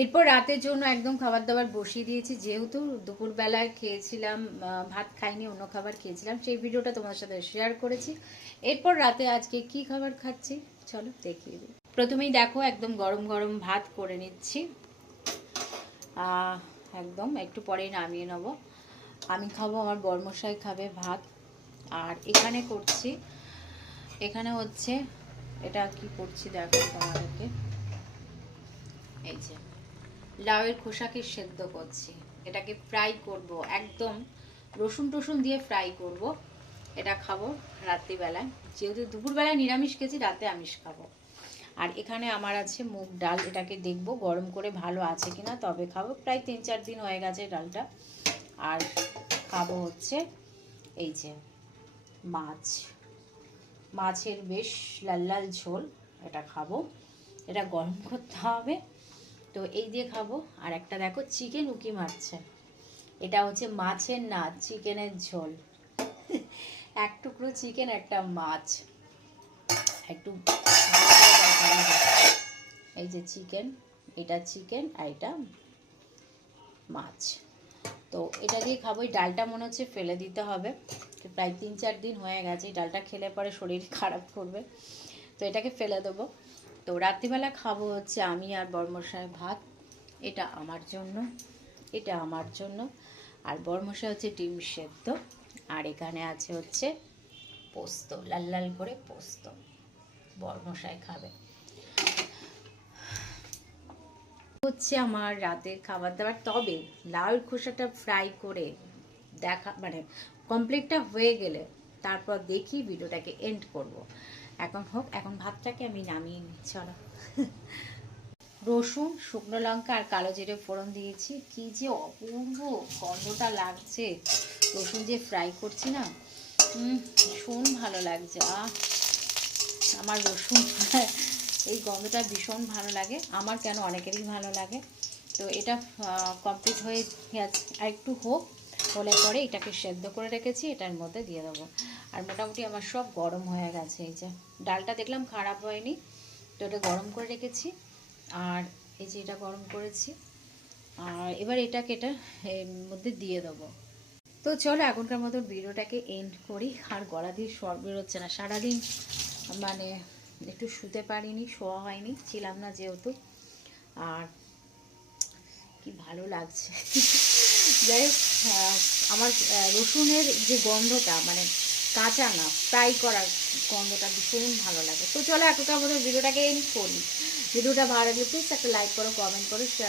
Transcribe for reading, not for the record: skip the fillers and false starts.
এরপর রাতের জন্য একদম খাবার দাবার বসিয়ে দিয়েছি, যেহেতু দুপুরবেলায় খেয়েছিলাম, ভাত খাইনি, অন্য খাবার খেয়েছিলাম, সেই ভিডিওটা তোমার সাথে শেয়ার করেছি। এরপর রাতে আজকে কি খাবার খাচ্ছি চলো দেখিয়ে দিই। প্রথমেই দেখো একদম গরম গরম ভাত করে নিচ্ছি, একদম একটু পরেই নামিয়ে নেব। আমি খাবো, আমার বরমশাই খাবে ভাত। আর এখানে করছি, এখানে হচ্ছে এটা কি করছি দেখো তোমাদেরকে, এই যে লাউয়ের খোসাকে সেদ্ধ করছি, এটাকে ফ্রাই করব, একদম রসুন টসুন দিয়ে ফ্রাই করব। এটা খাবো রাত্রিবেলায়, যেহেতু দুপুরবেলায় নিরামিষ খেয়েছি, রাতে আমিষ খাবো। আর এখানে আমার আছে মুগ ডাল, এটাকে দেখব গরম করে ভালো আছে কিনা তবে খাবো, প্রায় 3-4 দিন হয়ে গেছে ডালটা। আর খাবো হচ্ছে এই যে মাছ, মাছের বেশ লাল লাল ঝোল, এটা খাবো, এটা গরম করতে হবে, তো এই দিয়ে খাবো। আর একটা দেখো চিকেন উকি মারছে, এটা হচ্ছে মাছের না চিকেনের ঝোল, এক টুকরো চিকেন একটা মাছ, একটু এই যে চিকেন, এটা চিকেন আর এটা মাছ, তো এটা দিয়ে খাবো। এই ডালটা মনে হচ্ছে ফেলে দিতে হবে, প্রায় 3-4 দিন হয়ে গেছে, এই ডালটা খেলে পরে শরীর খারাপ করবে, তো এটাকে ফেলে দেবো। তো রাত্রিবেলা খাবো হচ্ছে আমি আর বরমশাই ভাত, এটা আমার জন্য, এটা আমার জন্য, আর বরমশাই হচ্ছে ডিম সেদ্ধ, আর এখানে আছে হচ্ছে পোস্ত, লাল লাল করে পোস্ত, বরমশাই খাবে। হচ্ছে আমার রাতের খাবার দাবার, তবে লাউয়ের খোসাটা ফ্রাই করে দেখা মানে কমপ্লিটটা হয়ে গেলে তারপর দেখি ভিডিওটাকে এন্ড করব। এখন হোক, এখন ভাতটাকে আমি নামিয়ে নিই চলো। রসুন, শুকনো লঙ্কা আর কালো জিরে ফোড়ন দিয়েছি, কি যে অপূর্ব গন্ধটা লাগছে, রসুন যে ফ্রাই করছি না, ভীষণ ভালো লাগছে। আমার রসুন এই গন্ধটা ভীষণ ভালো লাগে, আমার কেন অনেকেরই ভালো লাগে। তো এটা কমপ্লিট হয়ে গেছে, আর একটু হোক, হলে পরে এটাকে সেদ্ধ করে রেখেছি, এটার মধ্যে দিয়ে দেবো। আর মোটামুটি আমার সব গরম হয়ে গেছে, এই যে ডালটা দেখলাম খারাপ হয়নি, তো এটা গরম করে রেখেছি, আর এই যে এটা গরম করেছি, আর এবার এটাকে এর মধ্যে দিয়ে দেবো। তো চলো এখনকার মতো ভিডিওটাকে এন্ড করি, আর গলা দিয়ে স্বর বেরোচ্ছে না, সারাদিন মানে একটু শুতে পারিনি, শোয়া হয়নি, ছিলাম না যেহেতু, আর কি ভালো লাগছে। যাই হোক, আমার রসুনের যে গন্ধটা, মানে কাঁচা না ফ্রাই করার গন্ধটা ভীষণ ভালো লাগে। তো চলো এখনকার মতো ভিডিওটাকে এন্ড করি, ভিডিওটা ভালো লাগলে প্লিজ একটা লাইক করো, কমেন্ট করো, শেয়ার